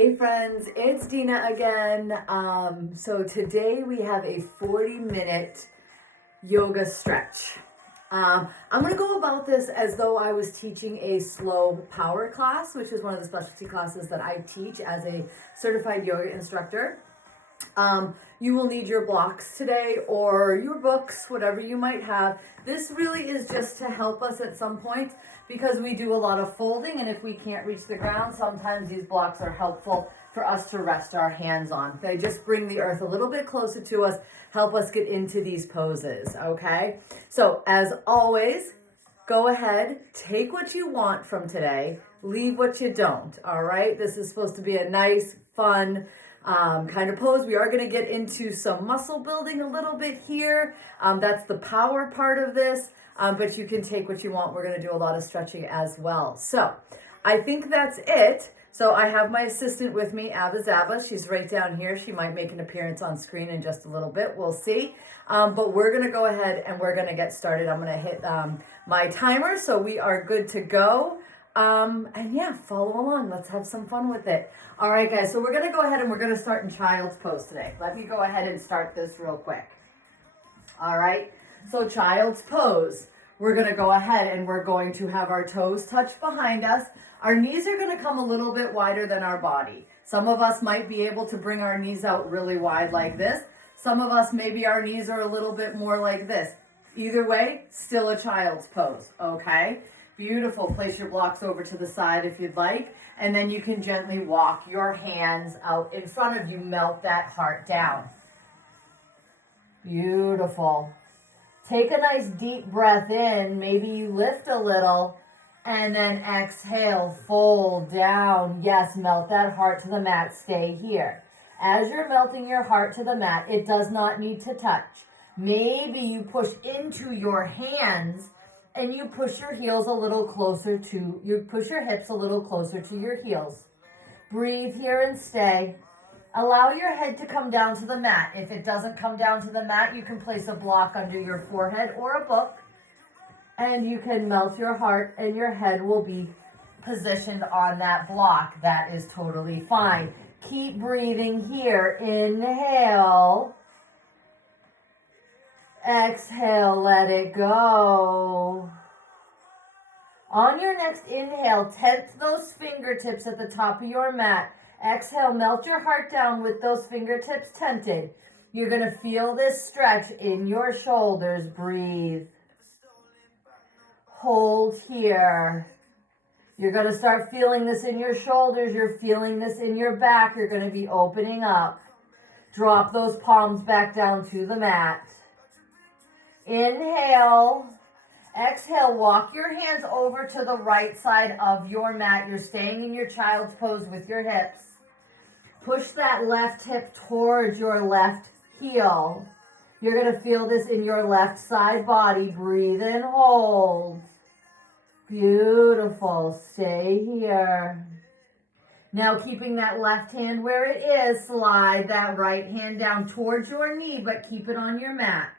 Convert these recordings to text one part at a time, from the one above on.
Hey friends, it's Dena again. So today we have a 40-minute yoga stretch. I'm going to go about this as though I was teaching a slow power class, which is one of the specialty classes that I teach as a certified yoga instructor. You will need your blocks today or your books, whatever you might have. This really is just to help us at some point because we do a lot of folding, and if we can't reach the ground, sometimes these blocks are helpful for us to rest our hands on. They just bring the earth a little bit closer to us, help us get into these poses, okay? So as always, go ahead, take what you want from today, leave what you don't, all right? This is supposed to be a nice, fun, kind of pose. We are going to get into some muscle building a little bit here. That's the power part of this, but you can take what you want. We're going to do a lot of stretching as well. So I think that's it. So I have my assistant with me, Abba Zaba. She's right down here. She might make an appearance on screen in just a little bit. We'll see. But we're going to go ahead and we're going to get started. I'm going to hit my timer, so we are good to go. And yeah, follow along. Let's have some fun with it. All right, guys, so we're going to go ahead and we're going to start in child's pose today. Let me go ahead and start this real quick. All right, so child's pose. We're going to go ahead and we're going to have our toes touch behind us. Our knees are going to come a little bit wider than our body. Some of us might be able to bring our knees out really wide like this. Some of us, maybe our knees are a little bit more like this. Either way, still a child's pose, okay? Beautiful. Place your blocks over to the side if you'd like. And then you can gently walk your hands out in front of you. Melt that heart down. Beautiful. Take a nice deep breath in. Maybe you lift a little. And then exhale, fold down. Yes, melt that heart to the mat. Stay here. As you're melting your heart to the mat, it does not need to touch. Maybe you push into your hands and you push your heels a little closer to, you push your hips a little closer to your heels. Breathe here and stay. Allow your head to come down to the mat. If it doesn't come down to the mat, you can place a block under your forehead or a book, and you can melt your heart and your head will be positioned on that block. That is totally fine. Keep breathing here. Inhale. Exhale, let it go. On your next inhale, tense those fingertips at the top of your mat. Exhale, melt your heart down with those fingertips tented. You're going to feel this stretch in your shoulders. Breathe. Hold here. You're going to start feeling this in your shoulders. You're feeling this in your back. You're going to be opening up. Drop those palms back down to the mat. Inhale. Exhale, walk your hands over to the right side of your mat. You're staying in your child's pose with your hips. Push that left hip towards your left heel. You're going to feel this in your left side body. Breathe and hold. Beautiful. Stay here. Now keeping that left hand where it is, slide that right hand down towards your knee, but keep it on your mat.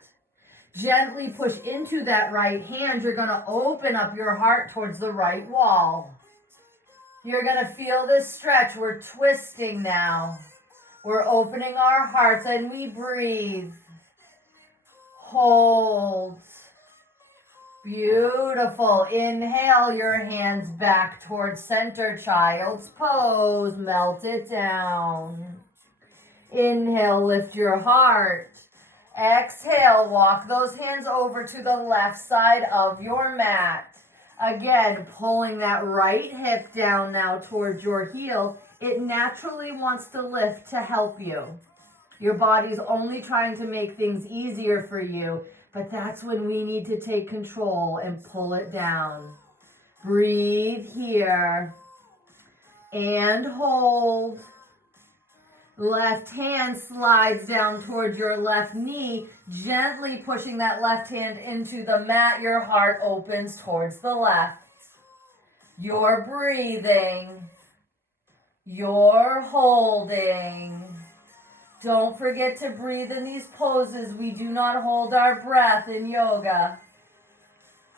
Gently push into that right hand. You're going to open up your heart towards the right wall. You're going to feel this stretch. We're twisting now. We're opening our hearts and we breathe. Hold. Beautiful. Inhale your hands back towards center. Child's pose. Melt it down. Inhale, lift your heart. Exhale, walk those hands over to the left side of your mat. Again, pulling that right hip down now towards your heel. It naturally wants to lift to help you. Your body's only trying to make things easier for you, but that's when we need to take control and pull it down. Breathe here and hold. Left hand slides down towards your left knee, gently pushing that left hand into the mat. Your heart opens towards the left. You're breathing. You're holding. Don't forget to breathe in these poses. We do not hold our breath in yoga.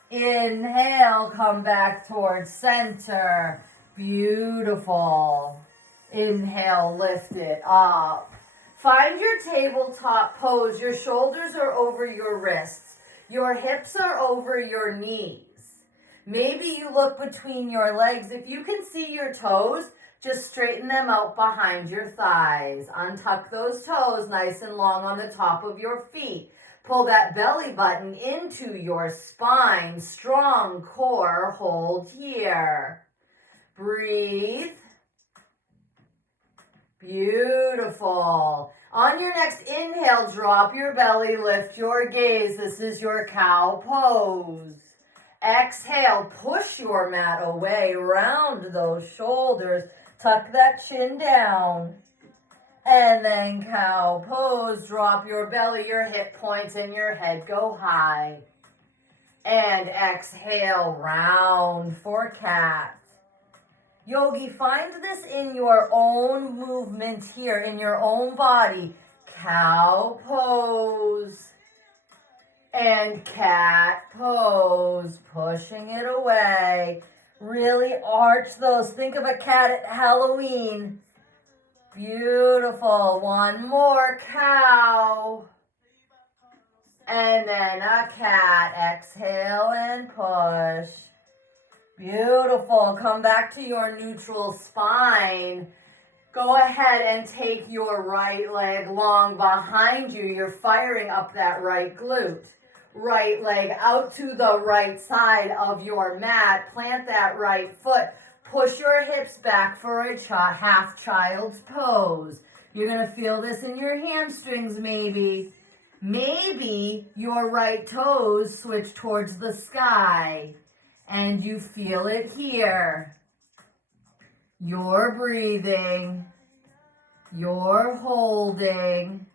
Inhale, come back towards center. Beautiful. Inhale, lift it up. Find your tabletop pose. Your shoulders are over your wrists. Your hips are over your knees. Maybe you look between your legs. If you can see your toes, just straighten them out behind your thighs. Untuck those toes nice and long on the top of your feet. Pull that belly button into your spine. Strong core, hold here. Breathe. Beautiful. On your next inhale, drop your belly, lift your gaze. This is your cow pose. Exhale, push your mat away, round those shoulders, tuck that chin down. And then cow pose, drop your belly, your hip points, and your head go high. And exhale, round for cat. Yogi, find this in your own movement here, in your own body. Cow pose and cat pose, pushing it away. Really arch those. Think of a cat at Halloween. Beautiful. One more cow. And then a cat. Exhale and push. Beautiful. Come back to your neutral spine. Go ahead and take your right leg long behind you. You're firing up that right glute. Right leg out to the right side of your mat. Plant that right foot. Push your hips back for a half child's pose. You're going to feel this in your hamstrings maybe. Maybe your right toes switch towards the sky. And you feel it here. You're breathing. You're holding.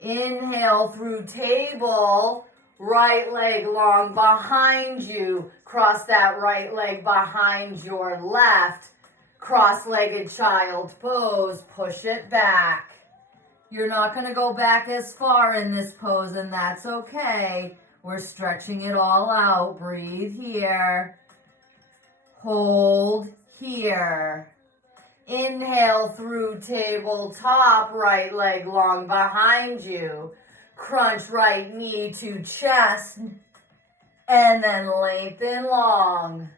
Inhale through table. Right leg long behind you. Cross that right leg behind your left. Cross-legged child pose. Push it back. You're not going to go back as far in this pose, and that's okay. We're stretching it all out. Breathe here. Hold here. Inhale through tabletop. Right leg long behind you. Crunch right knee to chest. And then lengthen long.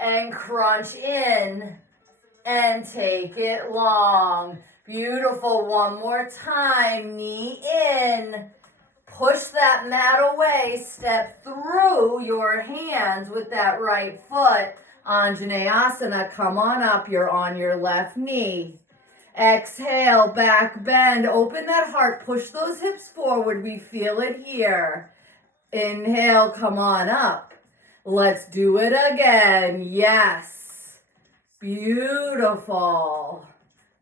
And crunch in. And take it long. Beautiful. One more time. Knee in. Push that mat away. Step through your hands with that right foot. Anjaneyasana. Come on up. You're on your left knee. Exhale. Back bend. Open that heart. Push those hips forward. We feel it here. Inhale. Come on up. Let's do it again. Yes. Beautiful.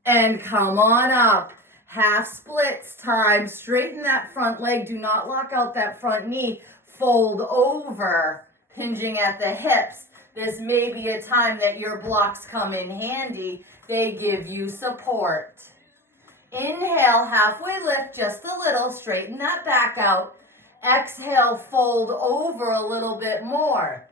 And come on up. Half splits time. Straighten that front leg. Do not lock out that front knee. Fold over, hinging at the hips. This may be a time that your blocks come in handy. They give you support. Inhale, halfway lift just a little. Straighten that back out. Exhale, fold over a little bit more.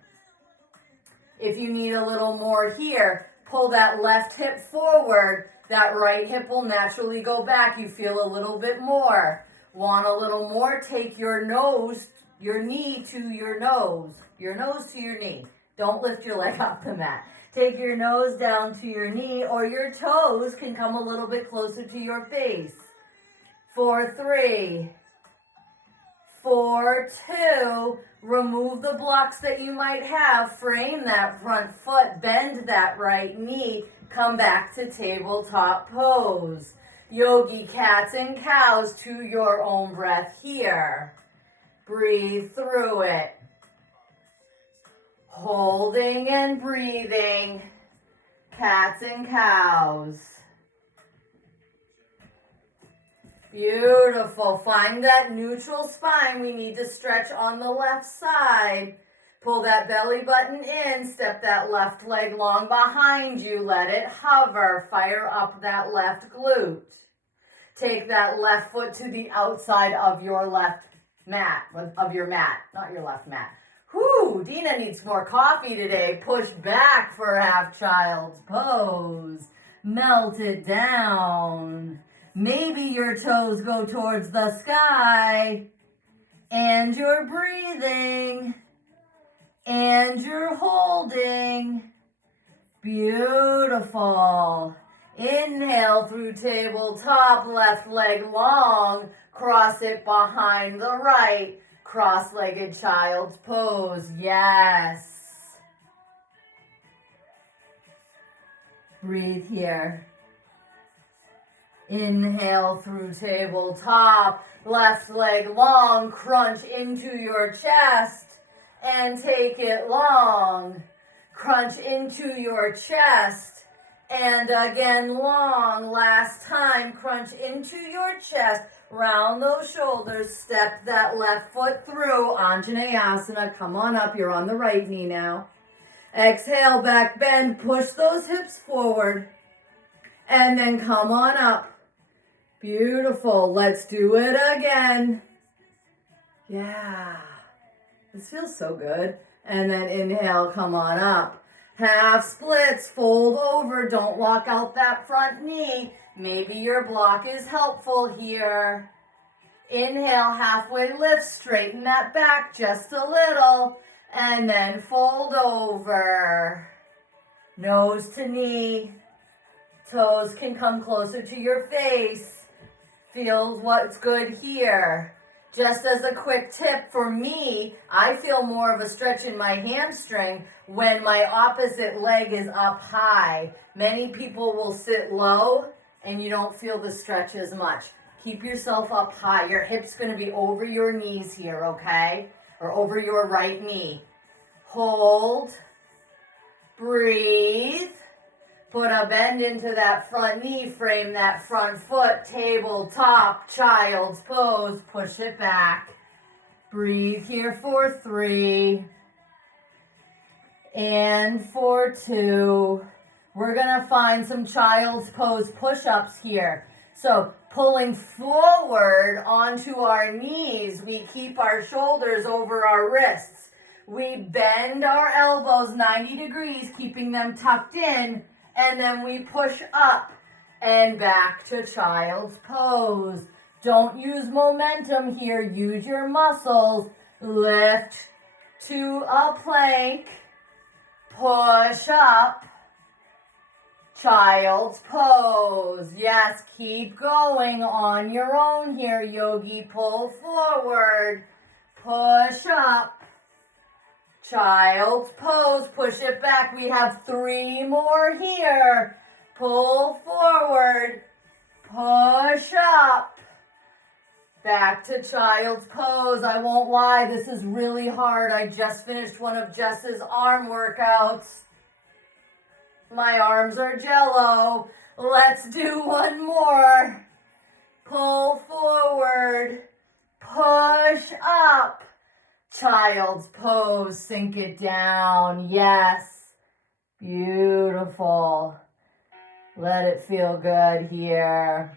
If you need a little more here, pull that left hip forward. That right hip will naturally go back. You feel a little bit more. Want a little more? Take your knee to your nose to your knee. Don't lift your leg off the mat. Take your nose down to your knee, or your toes can come a little bit closer to your face. 4, 3, 4, 2. Remove the blocks that you might have. Frame that front foot. Bend that right knee. Come back to tabletop pose. Yogi cats and cows to your own breath here. Breathe through it. Holding and breathing. Cats and cows. Beautiful. Find that neutral spine. We need to stretch on the left side. Pull that belly button in. Step that left leg long behind you. Let it hover. Fire up that left glute. Take that left foot to the outside of your left mat. Of your mat. Not your left mat. Whew, Dena needs more coffee today. Push back for half child's pose. Melt it down. Maybe your toes go towards the sky. And you're breathing. And you're holding. Beautiful. Inhale through tabletop, left leg long. Cross it behind the right. Cross-legged child's pose. Yes. Breathe here. Inhale through tabletop, left leg long, crunch into your chest and take it long. Crunch into your chest and again long. Last time, crunch into your chest, round those shoulders, step that left foot through, Anjaneyasana, come on up, you're on the right knee now. Exhale, back bend, push those hips forward and then come on up. Beautiful. Let's do it again. Yeah. This feels so good. And then inhale, come on up. Half splits, fold over. Don't lock out that front knee. Maybe your block is helpful here. Inhale, halfway lift. Straighten that back just a little. And then fold over. Nose to knee. Toes can come closer to your face. Feel what's good here. Just as a quick tip for me, I feel more of a stretch in my hamstring when my opposite leg is up high. Many people will sit low and you don't feel the stretch as much. Keep yourself up high. Your hip's going to be over your knees here, okay? Or over your right knee. Hold. Breathe. Put a bend into that front knee, frame that front foot, tabletop, child's pose, push it back. Breathe here for 3 and for 2. We're gonna find some child's pose push-ups here. So pulling forward onto our knees, we keep our shoulders over our wrists. We bend our elbows 90 degrees, keeping them tucked in. And then we push up and back to child's pose. Don't use momentum here. Use your muscles. Lift to a plank. Push up. Child's pose. Yes, keep going on your own here, yogi. Pull forward. Push up. Child's pose, push it back. We have 3 more here. Pull forward, push up. Back to child's pose. I won't lie, this is really hard. I just finished one of Jess's arm workouts. My arms are jello. Let's do one more. Pull forward, push up. Child's pose, sink it down. Yes. Beautiful. Let it feel good here.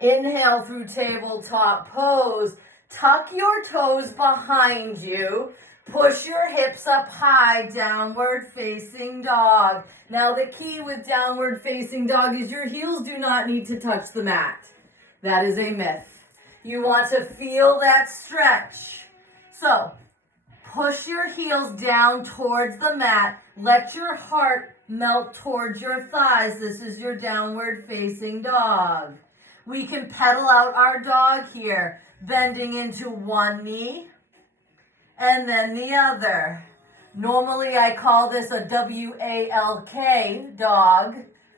Inhale through tabletop pose. Tuck your toes behind you. Push your hips up high, downward facing dog. Now the key with downward facing dog is your heels do not need to touch the mat. That is a myth. You want to feel that stretch. So, push your heels down towards the mat. Let your heart melt towards your thighs. This is your downward facing dog. We can pedal out our dog here, bending into one knee and then the other. Normally I call this a WALK dog,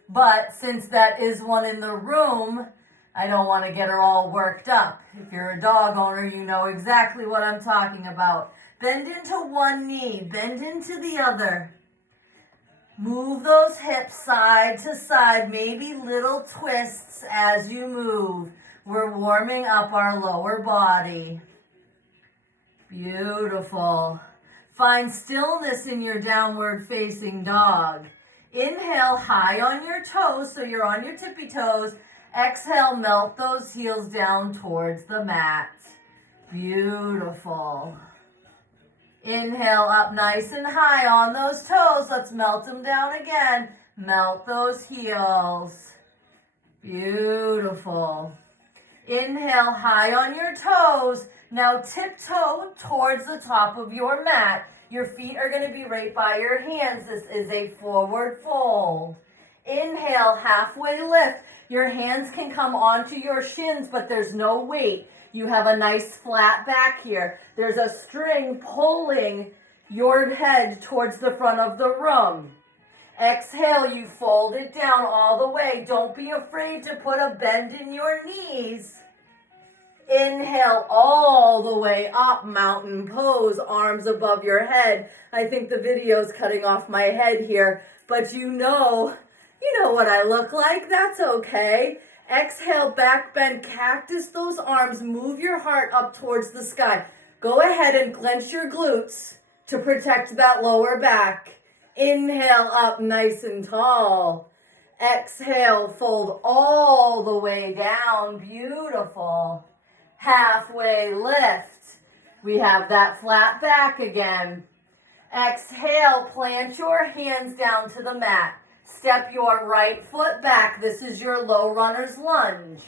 but since that is one in the room, I don't want to get her all worked up. If you're a dog owner, you know exactly what I'm talking about. Bend into one knee, bend into the other. Move those hips side to side, maybe little twists as you move. We're warming up our lower body. Beautiful. Find stillness in your downward facing dog. Inhale high on your toes, so you're on your tippy toes. Exhale, melt those heels down towards the mat. Beautiful. Inhale up nice and high on those toes. Let's melt them down again. Melt those heels. Beautiful. Inhale high on your toes. Now tiptoe towards the top of your mat. Your feet are going to be right by your hands. This is a forward fold. Inhale, halfway lift. Your hands can come onto your shins, but there's no weight. You have a nice flat back here. There's a string pulling your head towards the front of the room. Exhale, you fold it down all the way. Don't be afraid to put a bend in your knees. Inhale all the way up, mountain pose, arms above your head. I think the video's cutting off my head here, but you know what I look like. That's okay. Exhale, back bend, cactus those arms. Move your heart up towards the sky. Go ahead and clench your glutes to protect that lower back. Inhale up nice and tall. Exhale, fold all the way down. Beautiful. Halfway lift. We have that flat back again. Exhale, plant your hands down to the mat. Step your right foot back. This is your low runner's lunge,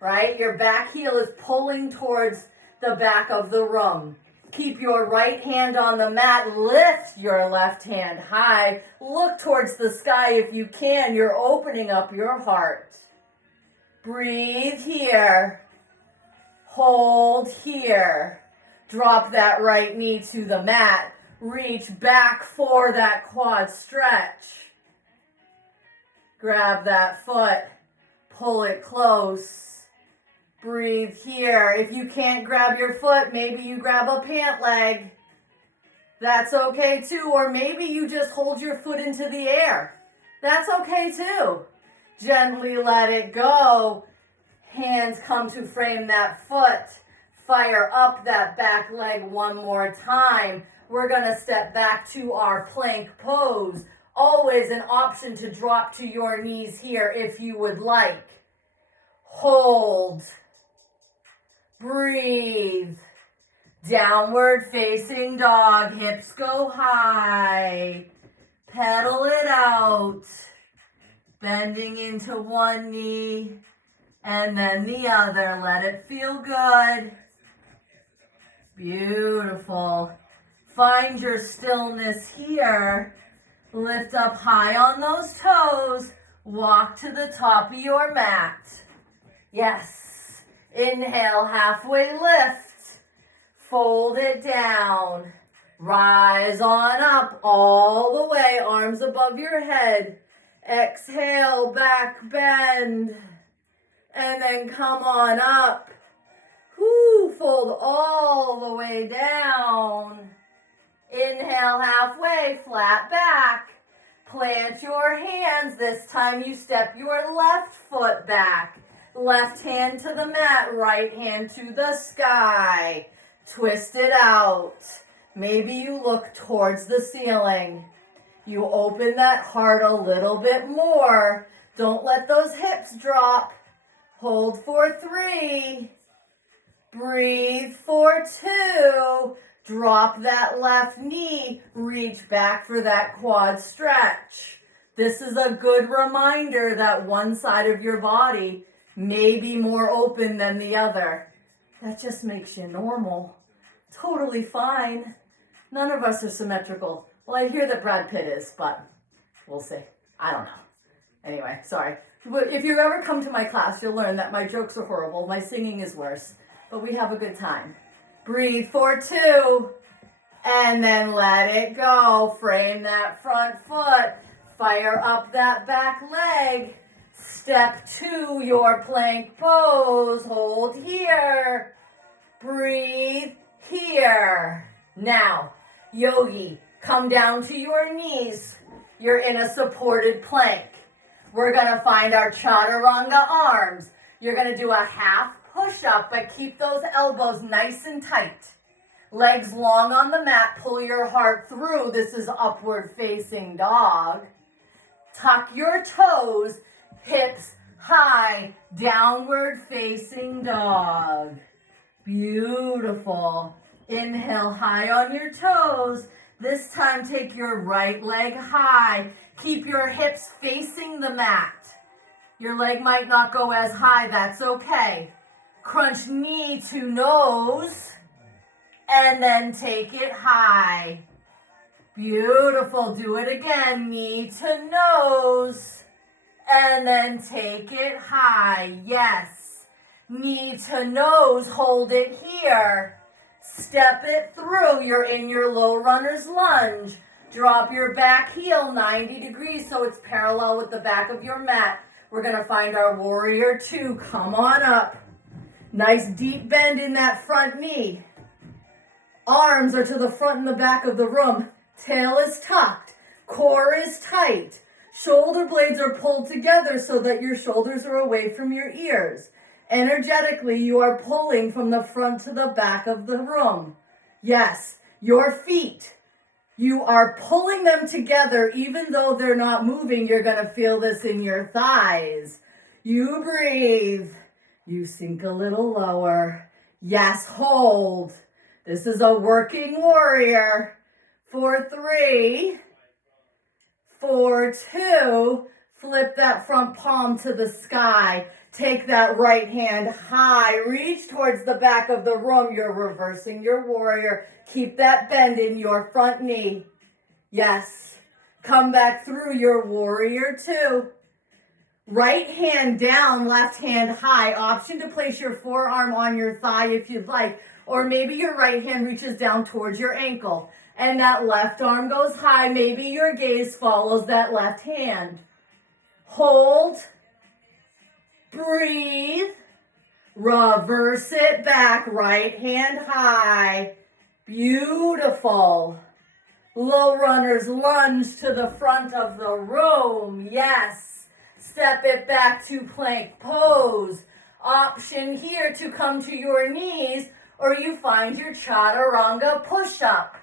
right? Your back heel is pulling towards the back of the room. Keep your right hand on the mat. Lift your left hand high. Look towards the sky if you can. You're opening up your heart. Breathe here. Hold here. Drop that right knee to the mat. Reach back for that quad stretch. Grab that foot. Pull it close. Breathe here. If you can't grab your foot, maybe you grab a pant leg. That's okay too. Or maybe you just hold your foot into the air. That's okay too. Gently let it go. Hands come to frame that foot. Fire up that back leg one more time. We're going to step back to our plank pose. Always an option to drop to your knees here if you would like. Hold. Breathe. Downward facing dog. Hips go high. Pedal it out. Bending into one knee. And then the other. Let it feel good. Beautiful. Find your stillness here. Lift up high on those toes. Walk to the top of your mat. Yes. Inhale, halfway lift. Fold it down. Rise on up all the way. Arms above your head. Exhale, back bend. And then come on up. Whoo, fold all the way down. Inhale halfway, flat back. Plant your hands. This time you step your left foot back. Left hand to the mat, right hand to the sky. Twist it out. Maybe you look towards the ceiling. You open that heart a little bit more. Don't let those hips drop. Hold for 3. Breathe for 2. Drop that left knee. Reach back for that quad stretch. This is a good reminder that one side of your body may be more open than the other. That just makes you normal. Totally fine. None of us are symmetrical. Well, I hear that Brad Pitt is, but we'll see. I don't know. Anyway, sorry. If you ever come to my class, you'll learn that my jokes are horrible. My singing is worse. But we have a good time. Breathe for 2. And then let it go. Frame that front foot. Fire up that back leg. Step to your plank pose. Hold here. Breathe here. Now, yogi, come down to your knees. You're in a supported plank. We're going to find our chaturanga arms. You're going to do a half push-up, but keep those elbows nice and tight. Legs long on the mat. Pull your heart through. This is upward facing dog. Tuck your toes. Hips high. Downward facing dog. Beautiful. Inhale high on your toes. This time, take your right leg high. Keep your hips facing the mat. Your leg might not go as high, that's okay. Crunch knee to nose, and then take it high. Beautiful. Do it again. Knee to nose, and then take it high. Yes. Knee to nose. Hold it here. Step it through. You're in your low runner's lunge. Drop your back heel 90 degrees so it's parallel with the back of your mat. We're going to find our warrior two. Come on up. Nice deep bend in that front knee. Arms are to the front and the back of the room. Tail is tucked. Core is tight. Shoulder blades are pulled together so that your shoulders are away from your ears. Energetically, you are pulling from the front to the back of the room. Yes, your feet. You are pulling them together even though they're not moving. You're going to feel this in your thighs. You breathe. You sink a little lower. Yes, hold. This is a working warrior. For 3, for 2, flip that front palm to the sky. Take that right hand high. Reach towards the back of the room. You're reversing your warrior. Keep that bend in your front knee. Yes. Come back through your warrior two. Right hand down, left hand high. Option to place your forearm on your thigh if you'd like. Or maybe your right hand reaches down towards your ankle. And that left arm goes high. Maybe your gaze follows that left hand. Hold. Breathe. Reverse it back. Right hand high. Beautiful. Low runner's lunge to the front of the room. Yes. Step it back to plank pose. Option here to come to your knees, or you find your chaturanga push-up.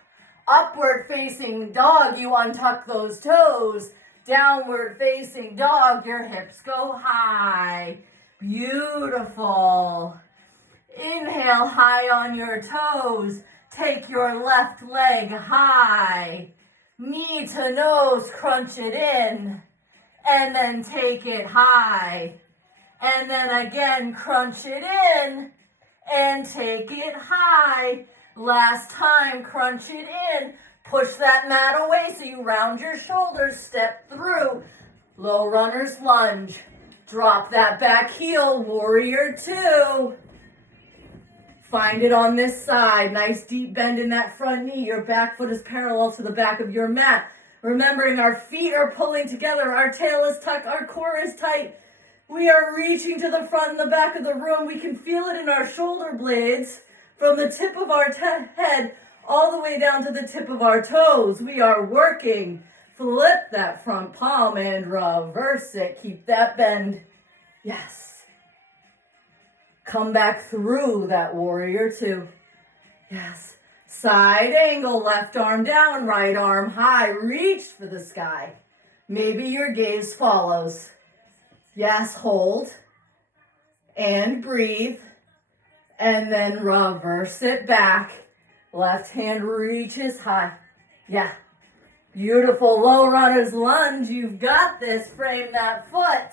Upward facing dog, you untuck those toes. Downward facing dog, your hips go high. Beautiful. Inhale high on your toes. Take your left leg high. Knee to nose, crunch it in. And then take it high. And then again, crunch it in. And take it high. Last time, crunch it in. Push that mat away so you round your shoulders. Step through. Low runner's lunge. Drop that back heel. Warrior two. Find it on this side. Nice deep bend in that front knee. Your back foot is parallel to the back of your mat. Remembering our feet are pulling together. Our tail is tucked. Our core is tight. We are reaching to the front and the back of the room. We can feel it in our shoulder blades from the tip of our head all the way down to the tip of our toes. We are working. Flip that front palm and reverse it. Keep that bend. Yes. Come back through that warrior two. Yes. Side angle, left arm down, right arm high. Reach for the sky. Maybe your gaze follows. Yes, hold. And breathe. And then reverse it back. Left hand reaches high. Yeah. Beautiful low runner's lunge. You've got this. Frame that foot.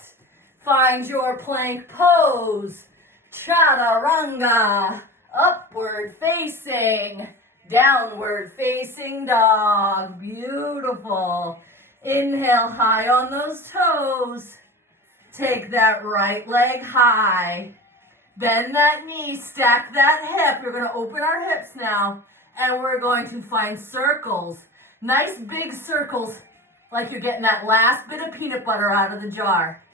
Find your plank pose. Chaturanga. Upward facing. Downward facing dog. Beautiful. Inhale high on those toes. Take that right leg high. Bend that knee, stack that hip. We're going to open our hips now, and we're going to find circles. Nice big circles, like you're getting that last bit of peanut butter out of the jar.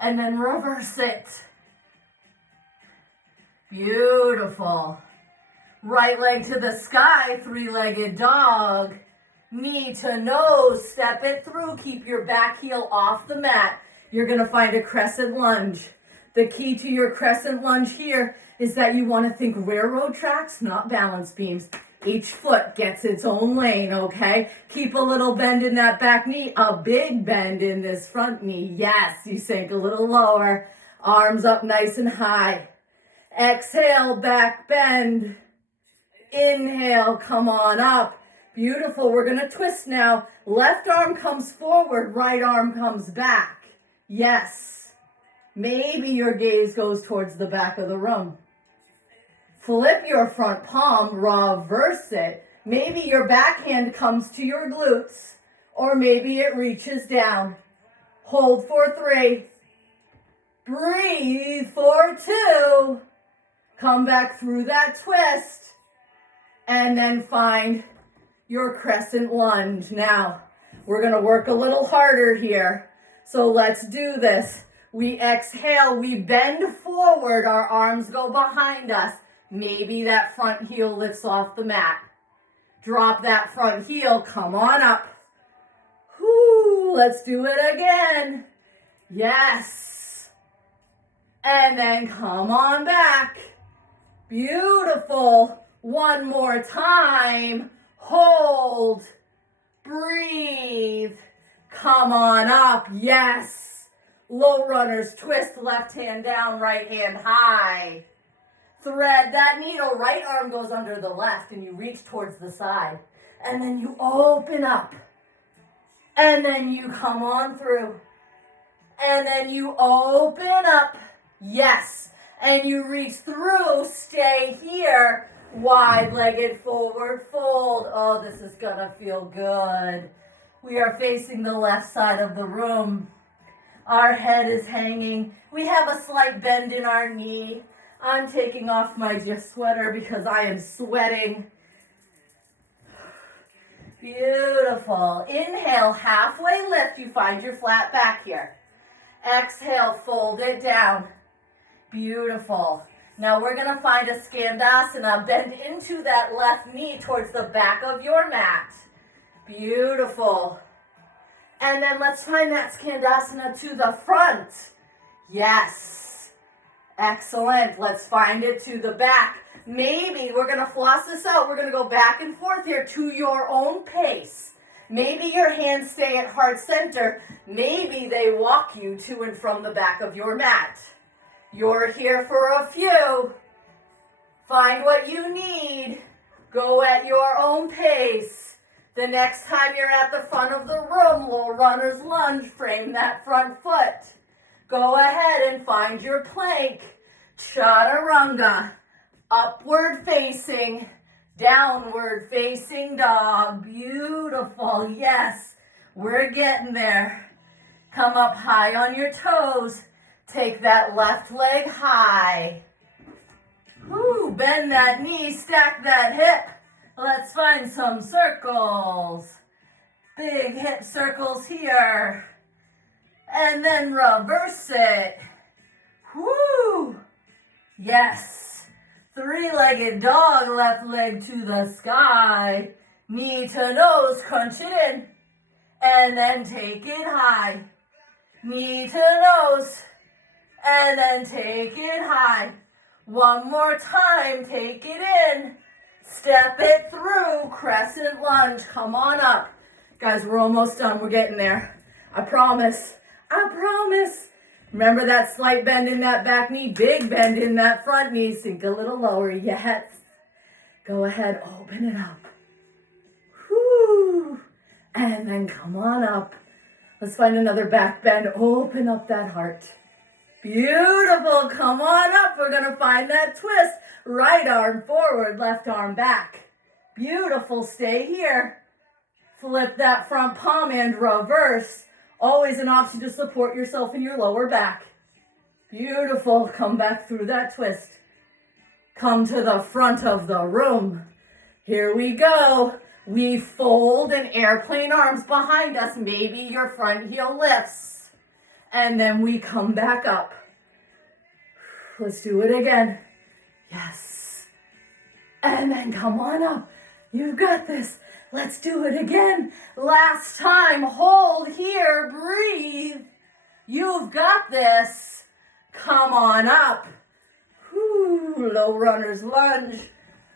And then reverse it. Beautiful. Right leg to the sky, three-legged dog. Knee to nose, step it through. Keep your back heel off the mat. You're going to find a crescent lunge. The key to your crescent lunge here is that you want to think railroad tracks, not balance beams. Each foot gets its own lane, okay? Keep a little bend in that back knee, a big bend in this front knee. Yes, you sink a little lower. Arms up nice and high. Exhale, back bend. Inhale, come on up. Beautiful. We're going to twist now. Left arm comes forward, right arm comes back. Yes. Maybe your gaze goes towards the back of the room. Flip your front palm, reverse it. Maybe your backhand comes to your glutes, or maybe it reaches down. Hold for 3. Breathe for 2. Come back through that twist. And then find your crescent lunge. Now, we're going to work a little harder here. So let's do this. We exhale, we bend forward, our arms go behind us. Maybe that front heel lifts off the mat. Drop that front heel, come on up. Whoo, let's do it again. Yes. And then come on back. Beautiful. One more time. Hold. Breathe. Come on up. Yes. Low runners twist, left hand down, right hand high. Thread that needle, right arm goes under the left and you reach towards the side. And then you open up. And then you come on through. And then you open up. Yes. And you reach through, stay here. Wide-legged forward fold. Oh, this is gonna feel good. We are facing the left side of the room. Our head is hanging. We have a slight bend in our knee. I'm taking off my sweater because I am sweating. Beautiful. Inhale, halfway lift. You find your flat back here. Exhale, fold it down. Beautiful. Now we're going to find a Skandasana. Bend into that left knee towards the back of your mat. Beautiful. And then let's find that Skandasana to the front. Yes. Excellent. Let's find it to the back. Maybe we're going to floss this out. We're going to go back and forth here to your own pace. Maybe your hands stay at heart center. Maybe they walk you to and from the back of your mat. You're here for a few. Find what you need. Go at your own pace. The next time you're at the front of the room, low runner's lunge, frame that front foot. Go ahead and find your plank. Chaturanga. Upward facing, downward facing dog. Beautiful. Yes, we're getting there. Come up high on your toes. Take that left leg high. Woo, bend that knee, stack that hip. Let's find some circles. Big hip circles here. And then reverse it. Woo! Yes. 3-legged dog, left leg to the sky. Knee to nose, crunch it in. And then take it high. Knee to nose. And then take it high. One more time, take it in. Step it through, crescent lunge. Come on up. Guys, we're almost done. We're getting there. I promise. I promise. Remember that slight bend in that back knee, big bend in that front knee. Sink a little lower. Yes. Go ahead, open it up. Whoo. And then come on up. Let's find another back bend. Open up that heart. Beautiful. Come on up. We're going to find that twist. Right arm forward, left arm back. Beautiful. Stay here. Flip that front palm and reverse. Always an option to support yourself in your lower back. Beautiful. Come back through that twist. Come to the front of the room. Here we go. We fold and airplane arms behind us. Maybe your front heel lifts. And then we come back up. Let's do it again. Yes. And then come on up. You've got this. Let's do it again. Last time. Hold here. Breathe. You've got this. Come on up. Whew. Low runner's lunge.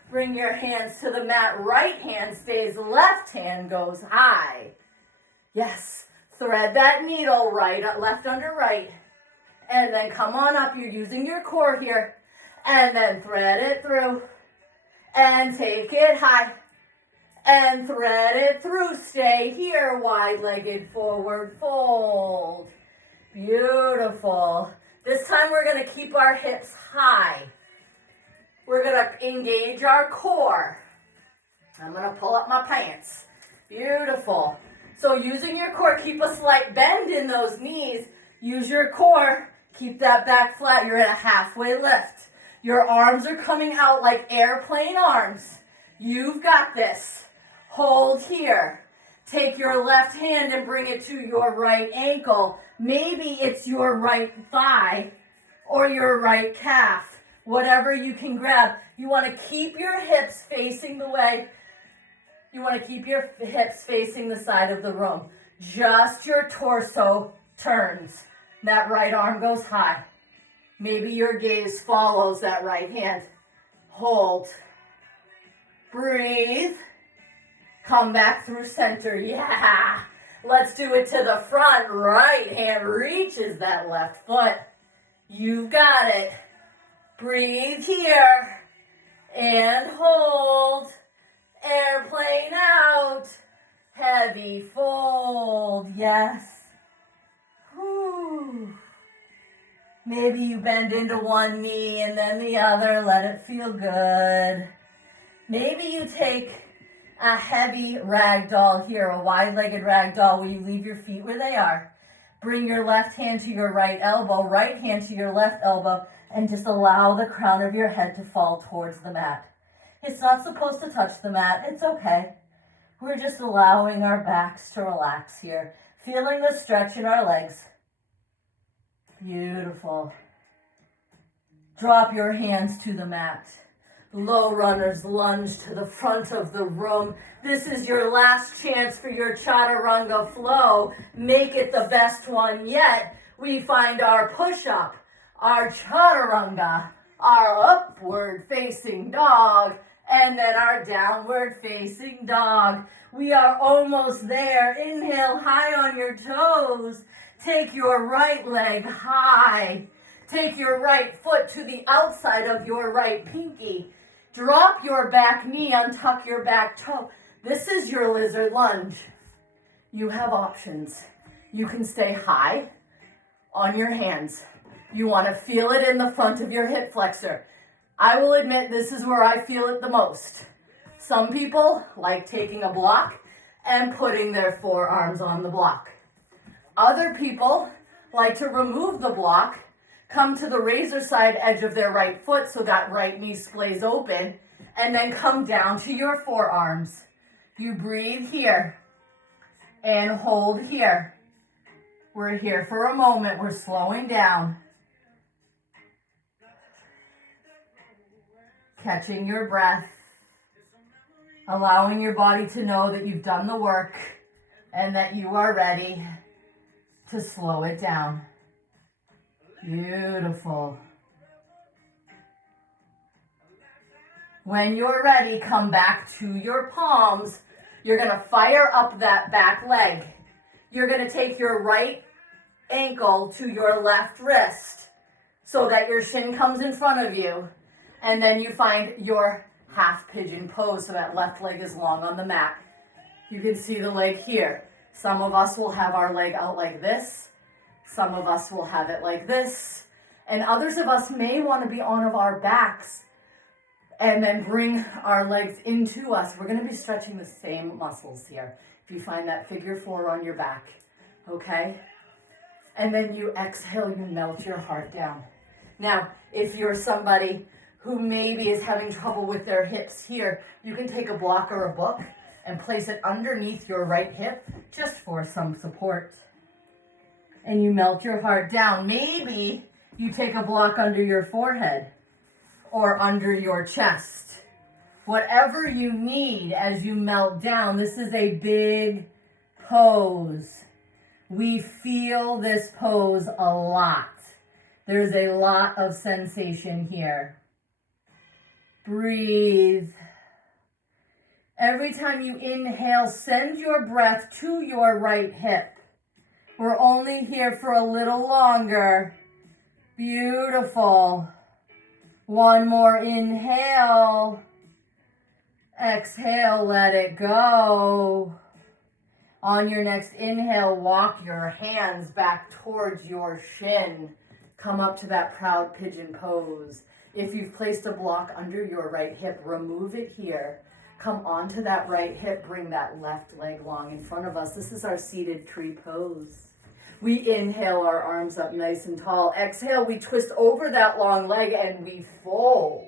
Bring your hands to the mat. Right hand stays. Left hand goes high. Yes. Thread that needle. Right, left under right. And then come on up. You're using your core here. And then thread it through. And take it high. And thread it through. Stay here, wide-legged forward fold. Beautiful. This time we're going to keep our hips high. We're going to engage our core. I'm going to pull up my pants. Beautiful. So using your core, keep a slight bend in those knees. Use your core. Keep that back flat. You're in a halfway lift. Your arms are coming out like airplane arms. You've got this. Hold here. Take your left hand and bring it to your right ankle. Maybe it's your right thigh or your right calf. Whatever you can grab. You want to keep your hips facing the way. You want to keep your hips facing the side of the room. Just your torso turns. That right arm goes high. Maybe your gaze follows that right hand. Hold. Breathe. Come back through center. Yeah. Let's do it to the front. Right hand reaches that left foot. You've got it. Breathe here. And hold. Airplane out. Heavy fold. Yes. Whew. Maybe you bend into one knee and then the other. Let it feel good. Maybe you take a heavy ragdoll here, a wide-legged ragdoll where you leave your feet where they are. Bring your left hand to your right elbow, right hand to your left elbow, and just allow the crown of your head to fall towards the mat. It's not supposed to touch the mat. It's okay. We're just allowing our backs to relax here, feeling the stretch in our legs. Beautiful. Drop your hands to the mat. Low runners lunge to the front of the room. This is your last chance for your chaturanga flow. Make it the best one yet. We find our push-up, our chaturanga, our upward facing dog, and then our downward facing dog. We are almost there. Inhale high on your toes. Take your right leg high. Take your right foot to the outside of your right pinky. Drop your back knee, untuck your back toe. This is your lizard lunge. You have options. You can stay high on your hands. You want to feel it in the front of your hip flexor. I will admit this is where I feel it the most. Some people like taking a block and putting their forearms on the block. Other people like to remove the block, come to the razor side edge of their right foot so that right knee splays open, and then come down to your forearms. You breathe here and hold here. We're here for a moment. We're slowing down. Catching your breath. Allowing your body to know that you've done the work and that you are ready to slow it down. Beautiful. When you're ready, come back to your palms. You're going to fire up that back leg. You're going to take your right ankle to your left wrist so that your shin comes in front of you. And then you find your half pigeon pose so that left leg is long on the mat. You can see the leg here. Some of us will have our leg out like this. Some of us will have it like this. And others of us may want to be on our backs and then bring our legs into us. We're going to be stretching the same muscles here. If you find that figure four on your back, okay? And then you exhale, you melt your heart down. Now, if you're somebody who maybe is having trouble with their hips here, you can take a block or a book and place it underneath your right hip just for some support. And you melt your heart down. Maybe you take a block under your forehead or under your chest. Whatever you need as you melt down. This is a big pose. We feel this pose a lot. There's a lot of sensation here. Breathe. Every time you inhale, send your breath to your right hip. We're only here for a little longer. Beautiful. One more inhale. Exhale, let it go. On your next inhale, walk your hands back towards your shin. Come up to that proud pigeon pose. If you've placed a block under your right hip, remove it here. Come onto that right hip, bring that left leg long in front of us. This is our seated tree pose. We inhale our arms up nice and tall. Exhale, we twist over that long leg and we fold.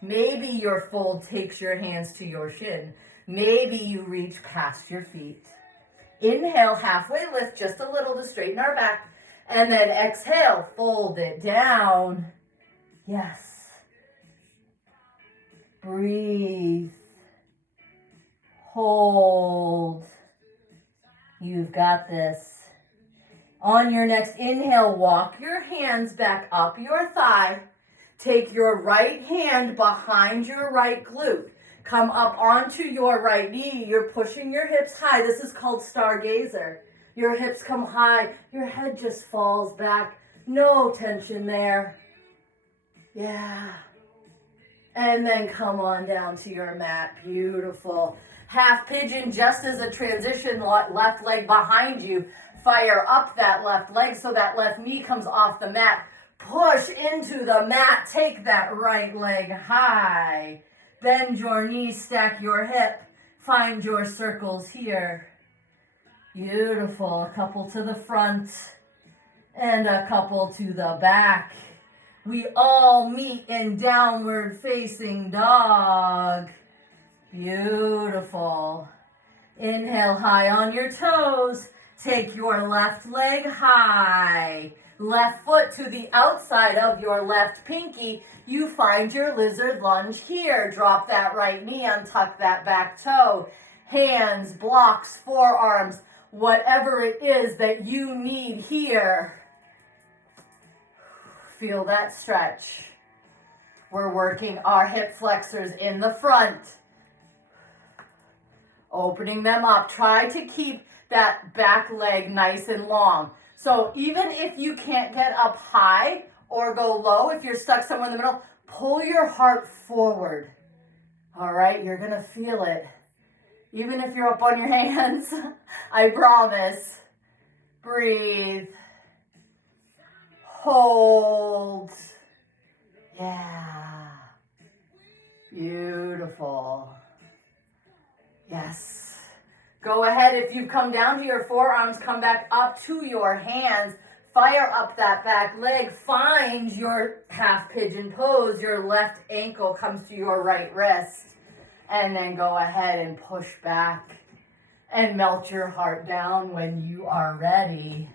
Maybe your fold takes your hands to your shin. Maybe you reach past your feet. Inhale, halfway lift just a little to straighten our back. And then exhale, fold it down. Yes. Breathe. Hold. You've got this. On your next inhale, walk your hands back up your thigh. Take your right hand behind your right glute. Come up onto your right knee. You're pushing your hips high. This is called stargazer. Your hips come high. Your head just falls back. No tension there. Yeah. And then come on down to your mat. Beautiful. Half pigeon just as a transition, left leg behind you. Fire up that left leg so that left knee comes off the mat. Push into the mat. Take that right leg high. Bend your knees, stack your hip. Find your circles here. Beautiful. A couple to the front and a couple to the back. We all meet in downward facing dog. Beautiful. Inhale high on your toes. Take your left leg high. Left foot to the outside of your left pinky. You find your lizard lunge here. Drop that right knee, untuck that back toe. Hands, blocks, forearms, whatever it is that you need here. Feel that stretch. We're working our hip flexors in the front. Opening them up. Try to keep that back leg nice and long. So even if you can't get up high or go low, if you're stuck somewhere in the middle, pull your heart forward. All right, you're going to feel it. Even if you're up on your hands, I promise. Breathe. Hold. Yeah. Beautiful. Yes. Go ahead, if you've come down to your forearms, come back up to your hands. Fire up that back leg. Find your half pigeon pose. Your left ankle comes to your right wrist. And then go ahead and push back and melt your heart down when you are ready.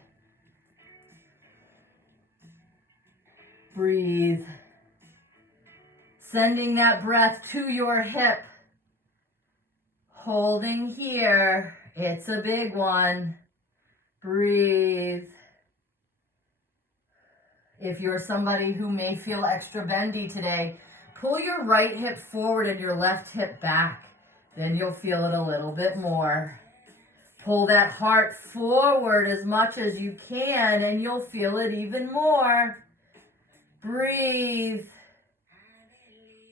Breathe. Sending that breath to your hip. Holding here. It's a big one. Breathe. If you're somebody who may feel extra bendy today, pull your right hip forward and your left hip back. Then you'll feel it a little bit more. Pull that heart forward as much as you can and you'll feel it even more. Breathe.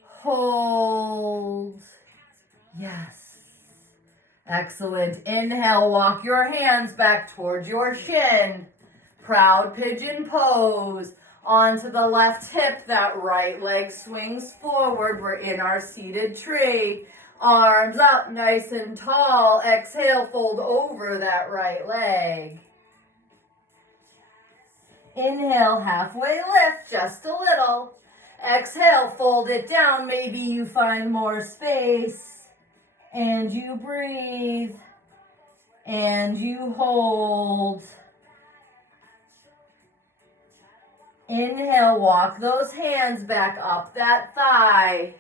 Hold. Yes. Excellent. Inhale, walk your hands back towards your shin. Proud pigeon pose. Onto the left hip, that right leg swings forward. We're in our seated tree. Arms up nice and tall. Exhale, fold over that right leg. Inhale, halfway lift, just a little. Exhale, fold it down. Maybe you find more space. And you breathe, and you hold. Inhale, walk those hands back up that thigh.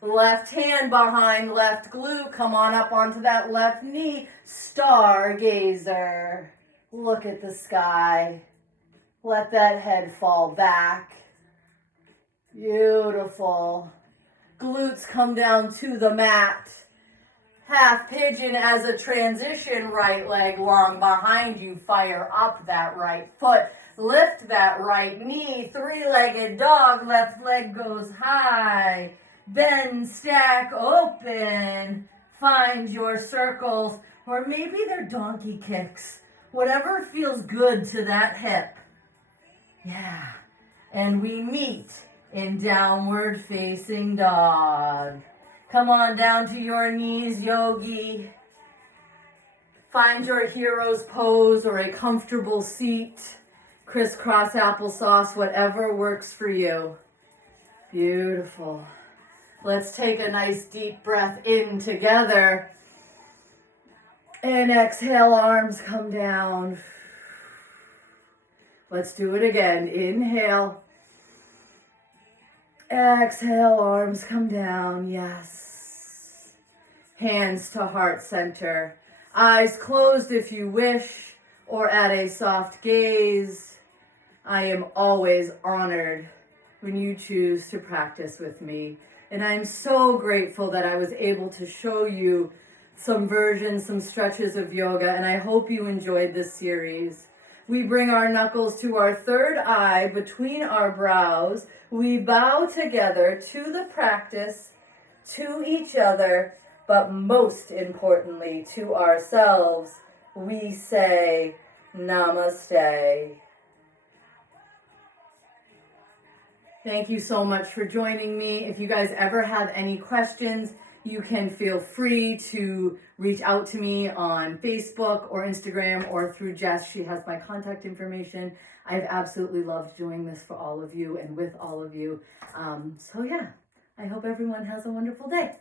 Left hand behind left glute. Come on up onto that left knee. Stargazer. Look at the sky. Let that head fall back. Beautiful. Glutes come down to the mat. Half pigeon as a transition, right leg long behind you. Fire up that right foot. Lift that right knee. Three-legged dog. Left leg goes high. Bend, stack, open. Find your circles, or maybe they're donkey kicks. Whatever feels good to that hip. Yeah. And we meet in downward facing dog. Come on down to your knees, yogi. Find your hero's pose or a comfortable seat. Crisscross applesauce, whatever works for you. Beautiful. Let's take a nice deep breath in together. And exhale, arms come down. Let's do it again. Inhale. Exhale, arms come down. Yes. Hands to heart center. Eyes closed if you wish, or at a soft gaze. I am always honored when you choose to practice with me. And I'm so grateful that I was able to show you some versions, some stretches of yoga, and I hope you enjoyed this series. We bring our knuckles to our third eye between our brows. We bow together to the practice, to each other, but most importantly to ourselves. We say namaste. Thank you so much for joining me. If you guys ever have any questions, you can feel free to reach out to me on Facebook or Instagram or through Jess. She has my contact information. I've absolutely loved doing this for all of you and with all of you. So yeah, I hope everyone has a wonderful day.